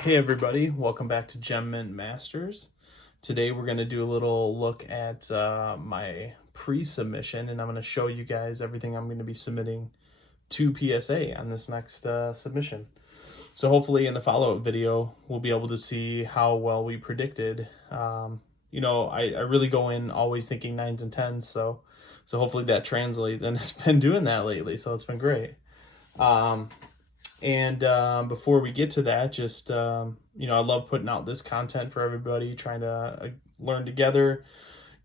Hey everybody, welcome back to Gem Mint Masters. Today we're going to do a little look at my pre-submission, and I'm going to show you guys everything I'm going to be submitting to PSA on this next submission. So hopefully in the follow-up video we'll be able to see how well we predicted. I really go in always thinking 9s and 10s, so hopefully that translates, and it's been doing that lately, so it's been great. Before we get to that, just, I love putting out this content for everybody, trying to learn together,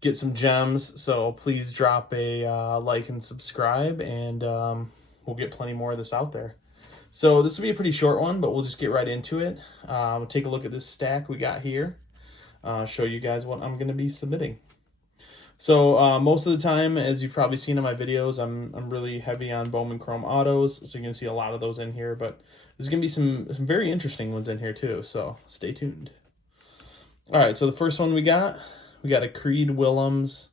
get some gems. So please drop a like and subscribe, and we'll get plenty more of this out there. So this will be a pretty short one, but we'll just get right into it. We'll take a look at this stack we got here, show you guys what I'm going to be submitting. So most of the time, as you've probably seen in my videos, I'm really heavy on Bowman Chrome autos, so you're gonna see a lot of those in here. But there's gonna be some very interesting ones in here too. So stay tuned. All right, so the first one we got a Creed Willems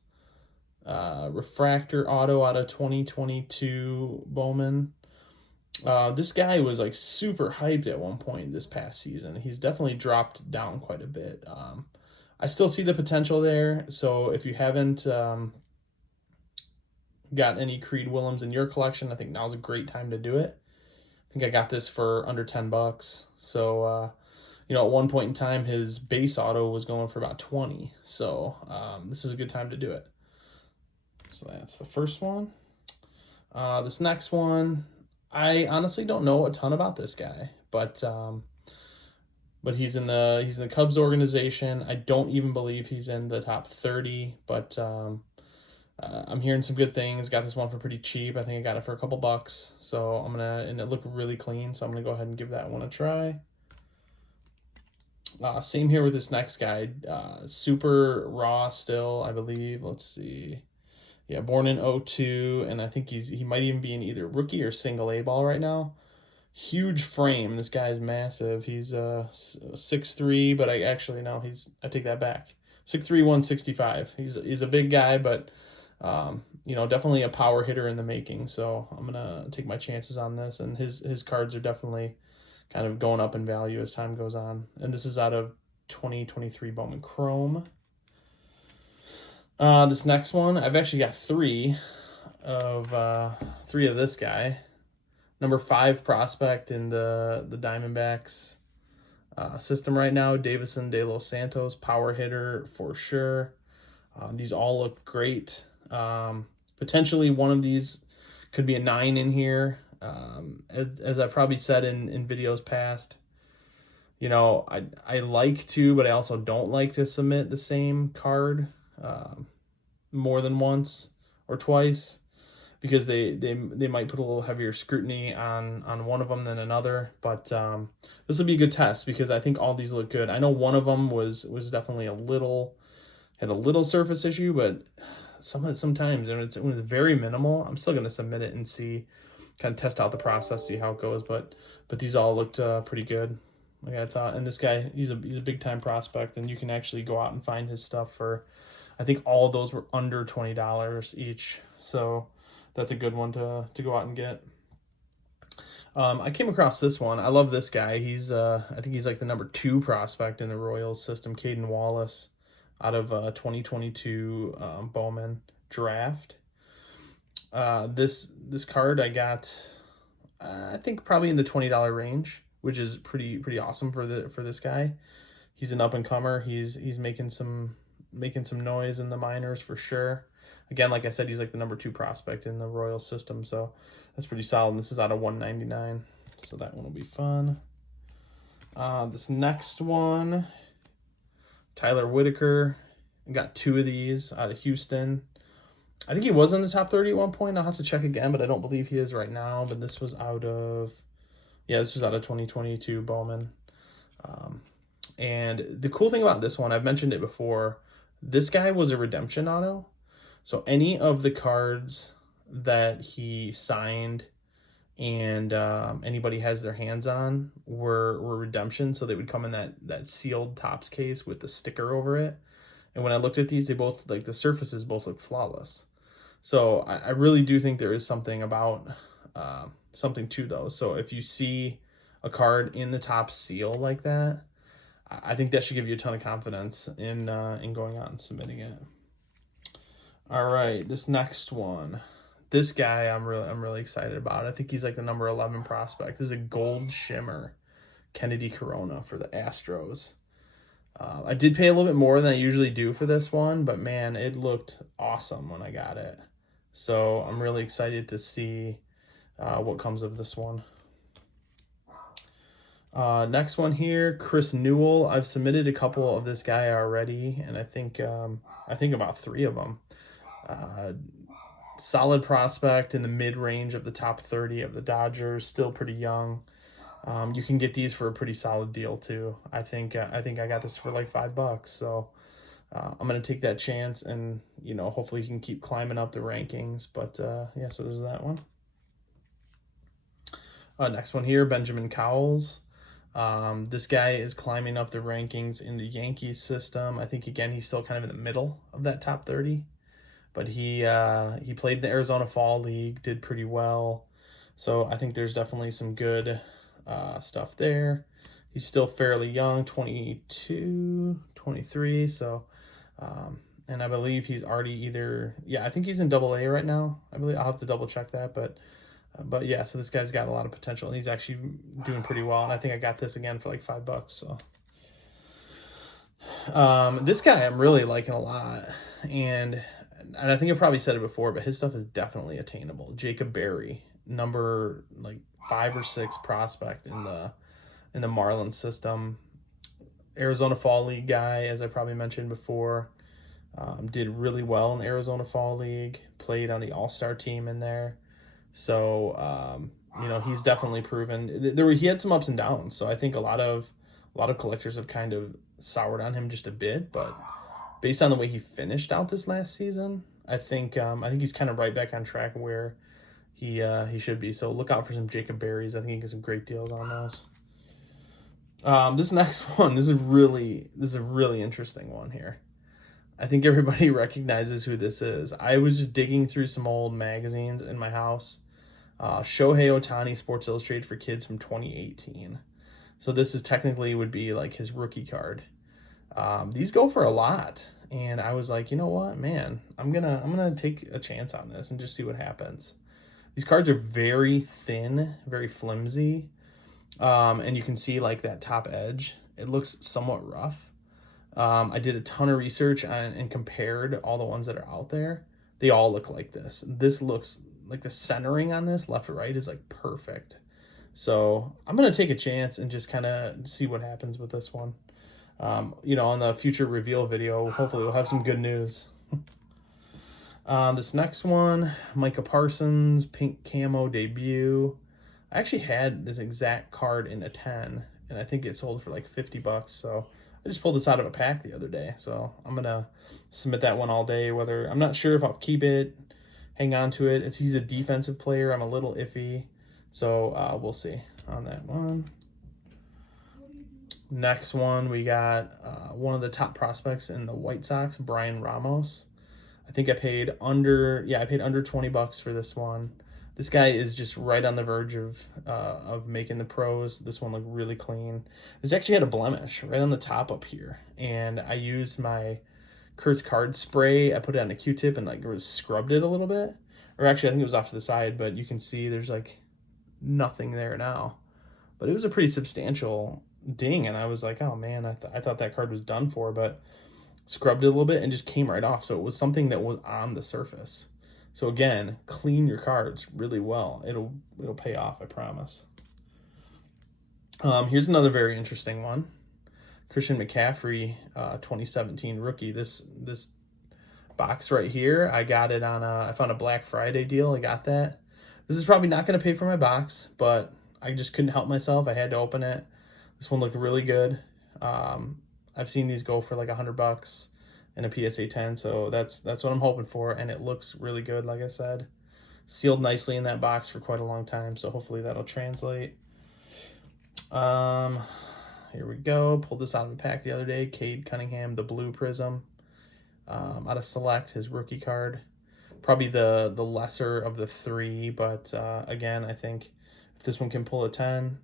refractor auto out of 2022 Bowman. This guy was like super hyped at one point this past season. He's definitely dropped down quite a bit. I still see the potential there. So if you haven't got any Creed Willems in your collection, I think now's a great time to do it. I think I got this for under $10. So, at one point in time, his base auto was going for about 20. So this is a good time to do it. So that's the first one. This next one, I honestly don't know a ton about this guy, but he's in the Cubs organization. I don't even believe he's in the top 30, but I'm hearing some good things. Got this one for pretty cheap. I think I got it for a couple bucks. So and it looked really clean. So I'm gonna go ahead and give that one a try. Same here with this next guy. Super raw still, I believe. Let's see. Yeah, born in 02, and I think he might even be in either rookie or single A ball right now. Huge frame. This guy's massive. He's 6'3", but I take that back. 6'3", 165. He's a big guy, but definitely a power hitter in the making. So I'm gonna take my chances on this, and his cards are definitely kind of going up in value as time goes on. And this is out of 2023 Bowman Chrome. This next one, I've actually got three of this guy. Number 5 prospect in the Diamondbacks system right now, Davison De Los Santos, power hitter for sure. These all look great. Potentially one of these could be a 9 in here. As I've probably said in videos past, I like to, but I also don't like to submit the same card more than once or twice, because they might put a little heavier scrutiny on one of them than another. But this will be a good test, because I think all these look good. I know one of them was definitely had a little surface issue, but sometimes when it's very minimal, I'm still going to submit it and see, kind of test out the process, see how it goes. But these all looked pretty good, like I thought. And this guy, he's a big time prospect, and you can actually go out and find his stuff for, I think all of those were under $20 each. So that's a good one to go out and get. I came across this one. I love this guy. He's I think he's like the number 2 prospect in the Royals system, Caden Wallace, out of 2022 Bowman draft. This card I got, I think probably in the $20 range, which is pretty awesome for this guy. He's an up and comer. He's making some noise in the minors for sure. Again, like I said, he's like the number 2 prospect in the Royal system, so that's pretty solid. And this is out of 199, so that one will be fun. This next one, Tyler Whitaker. I got 2 of these out of Houston. I think he was in the top 30 at one point. I'll have to check again, but I don't believe he is right now. But this was out of 2022 Bowman. And the cool thing about this one, I've mentioned it before, this guy was a redemption auto. So any of the cards that he signed and anybody has their hands on were redemption. So they would come in that sealed Topps case with the sticker over it. And when I looked at these, they both, like, the surfaces both look flawless. So I really do think there is something about something to those. So if you see a card in the top seal like that, I think that should give you a ton of confidence in going out and submitting it. All right, this next one. This guy I'm really excited about. I think he's like the number 11 prospect. This is a gold shimmer Kennedy Corona for the Astros. I did pay a little bit more than I usually do for this one, but man, it looked awesome when I got it. So I'm really excited to see what comes of this one. Next one here, Chris Newell. I've submitted a couple of this guy already, and I think about 3 of them. Solid prospect in the mid-range of the top 30 of the Dodgers, still pretty young. You can get these for a pretty solid deal too. I think I got this for like $5, so I'm gonna take that chance, and hopefully he can keep climbing up the rankings. But yeah, so there's that one. Next one here, Benjamin Cowles. This guy is climbing up the rankings in the Yankees system. I think again he's still kind of in the middle of that top 30. But he played in the Arizona Fall League, did pretty well. So I think there's definitely some good stuff there. He's still fairly young, 22, 23. So, and I believe he's already I think he's in AA right now. I believe I'll have to double check that, but yeah, so this guy's got a lot of potential, and he's actually doing pretty well. And I think I got this again for like $5. So, this guy I'm really liking a lot, and I think I probably said it before, but his stuff is definitely attainable. Jacob Berry, number like 5 or 6 prospect in the Marlins system. Arizona Fall League guy, as I probably mentioned before, did really well in the Arizona Fall League. Played on the All-Star team in there, so he's definitely proven. He had some ups and downs, so I think a lot of collectors have kind of soured on him just a bit, but based on the way he finished out this last season, I think he's kind of right back on track where he should be. So look out for some Jacob Berries. I think he gets some great deals on those. This next one, this is a really interesting one here. I think everybody recognizes who this is. I was just digging through some old magazines in my house. Shohei Ohtani Sports Illustrated for Kids from 2018. So this is technically would be like his rookie card. These go for a lot, and I was like, you know what, man, I'm gonna take a chance on this and just see what happens. These cards are very thin, very flimsy, and you can see like that top edge. It looks somewhat rough. I did a ton of research and compared all the ones that are out there. They all look like this. This looks like the centering on this left to right is like perfect. So I'm gonna take a chance and just kind of see what happens with this one. On the future reveal video, hopefully we'll have some good news. This next one, Micah Parsons, pink camo debut. I actually had this exact card in a 10, and I think it sold for like $50. So I just pulled this out of a pack the other day. So I'm gonna submit that one all day. Whether I'm not sure if I'll keep it, hang on to it. He's a defensive player. I'm a little iffy, so we'll see on that one. Next one, we got one of the top prospects in the White Sox, Brian Ramos. I think I paid under $20 for this one. This guy is just right on the verge of making the pros. This one looked really clean. This actually had a blemish right on the top up here, and I used my Kurtz card spray. I put it on a Q-tip and like scrubbed it a little bit. Or actually, I think it was off to the side, but you can see there's like nothing there now. But it was a pretty substantial ding, and I was like, oh man, I thought that card was done for, but scrubbed it a little bit and just came right off. So it was something that was on the surface. So again, clean your cards really well. It'll pay off, I promise. Here's another very interesting one. Christian McCaffrey, 2017 rookie. This box right here, I got it on I found a Black Friday deal. I got that. This is probably not going to pay for my box, but I just couldn't help myself. I had to open it. This one looked really good. I've seen these go for like $100 in a PSA 10, so that's what I'm hoping for, and it looks really good, like I said. Sealed nicely in that box for quite a long time, so hopefully that'll translate. Here we go. Pulled this out of the pack the other day. Cade Cunningham, the blue prism. Out of Select, his rookie card. Probably the lesser of the 3, but again, I think if this one can pull a 10,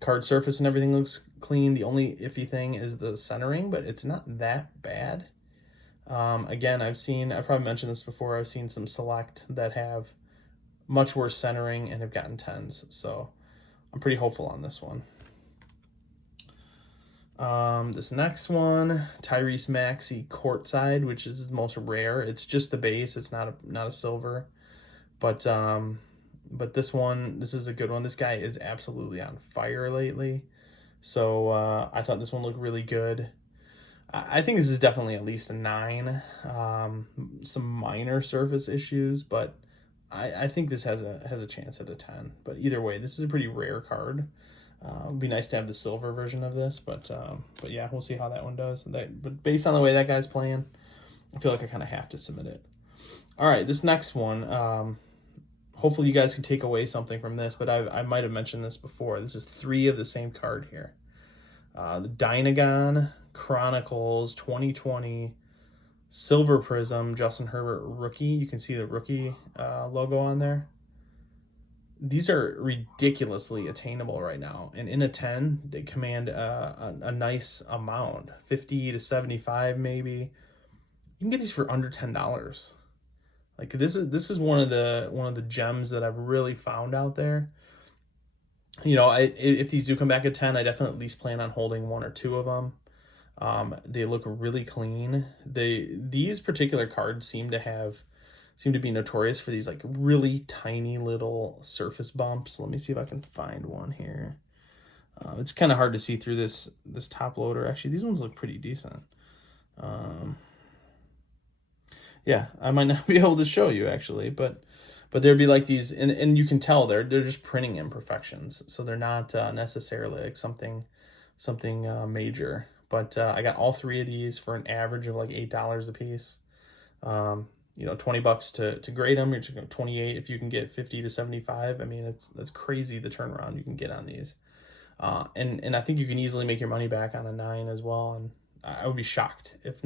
Card surface and everything looks clean. The only iffy thing is the centering, but it's not that bad. Again, I've probably mentioned this before, I've seen some Select that have much worse centering and have gotten 10s. So I'm pretty hopeful on this one. This next one, Tyrese Maxey Courtside, which is his most rare. It's just the base. It's not a silver, but this one, this is a good one. This guy is absolutely on fire lately. So I thought this one looked really good. I think this is definitely at least a 9. Some minor surface issues, but I think this has a chance at a 10. But either way, this is a pretty rare card. It would be nice to have the silver version of this, but yeah, we'll see how that one does. But based on the way that guy's playing, I feel like I kind of have to submit it. All right, this next one, hopefully you guys can take away something from this, but I might have mentioned this before. This is 3 of the same card here. The Dynagon Chronicles 2020 Silver Prism Justin Herbert rookie. You can see the rookie logo on there. These are ridiculously attainable right now, and in a 10 they command a nice amount, 50 to 75 maybe. You can get these for under $10. Like this is one of the gems that I've really found out there. You know, if these do come back at 10, I definitely at least plan on holding 1 or 2 of them. They look really clean. These particular cards seem to be notorious for these like really tiny little surface bumps. Let me see if I can find one here. It's kind of hard to see through this top loader. Actually, these ones look pretty decent. Yeah, I might not be able to show you actually, but there'd be like these, and you can tell they're just printing imperfections, so they're not necessarily like something major. But I got all 3 of these for an average of like $8 a piece. You know, $20 to grade them. You're talking 28 if you can get 50 to 75. I mean, that's crazy the turnaround you can get on these. And I think you can easily make your money back on a 9 as well. And I would be shocked if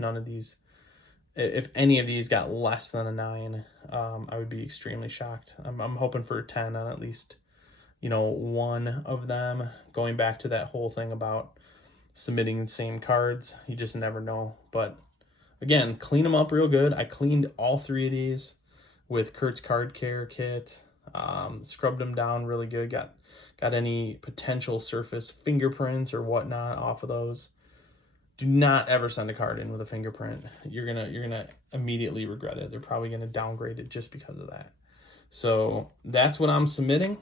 if any of these got less than a 9. I would be extremely shocked. I'm hoping for a 10 on at least, you know, 1 of them. Going back to that whole thing about submitting the same cards, you just never know. But again, clean them up real good. I cleaned all 3 of these with Kurt's Card Care Kit. Scrubbed them down really good. Got any potential surface fingerprints or whatnot off of those. Do not ever send a card in with a fingerprint. You're gonna immediately regret it. They're probably gonna downgrade it just because of that. So that's what I'm submitting.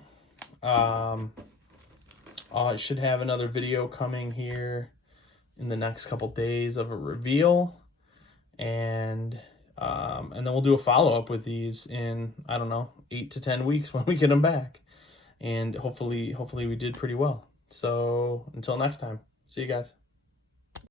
I should have another video coming here in the next couple days of a reveal. And then we'll do a follow-up with these in, I don't know, 8 to 10 weeks when we get them back. And hopefully we did pretty well. So until next time, see you guys.